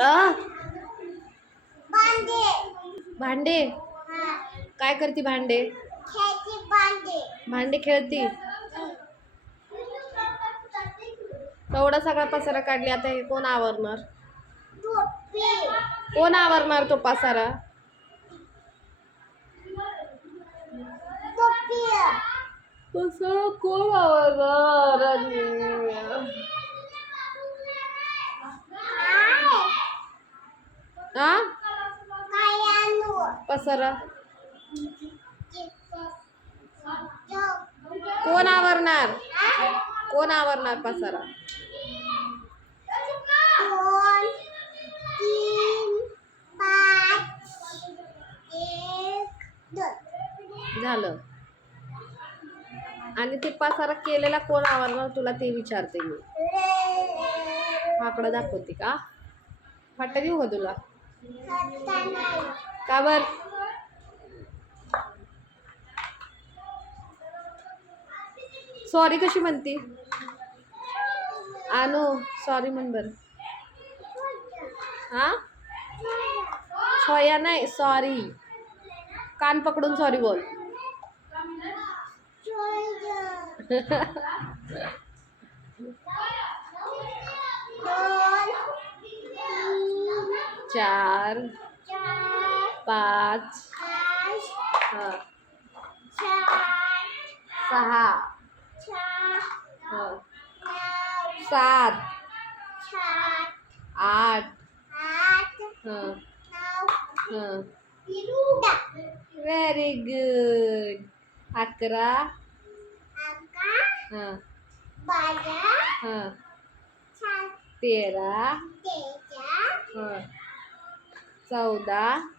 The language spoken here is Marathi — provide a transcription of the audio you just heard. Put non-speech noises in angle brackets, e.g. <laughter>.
आ? भांडे? काय करती भांडे? भांडे खेळती? एवढा सगळा पसारा काढली आता हे कोण आवरणार? कोण आवरणार तो पसारा? पसारा कोण आवरणार? पसारा. कोण आवरणार? कोण आवरणार पसारा? झालं. आणि ते पसारा केलेला कोण आवरणार तुला ते विचारते मी. आकडा दाखवते का? फाटा देऊ का तुला. का बर? सॉरी कशी म्हणती? आणू सॉरी म्हण बर. हा? छया नाही सॉरी कान पकडून सॉरी बोल. <laughs> चार पाच सहा सात आठ व्हेरी गुड. अकरा हां तेरा तेरा चौदा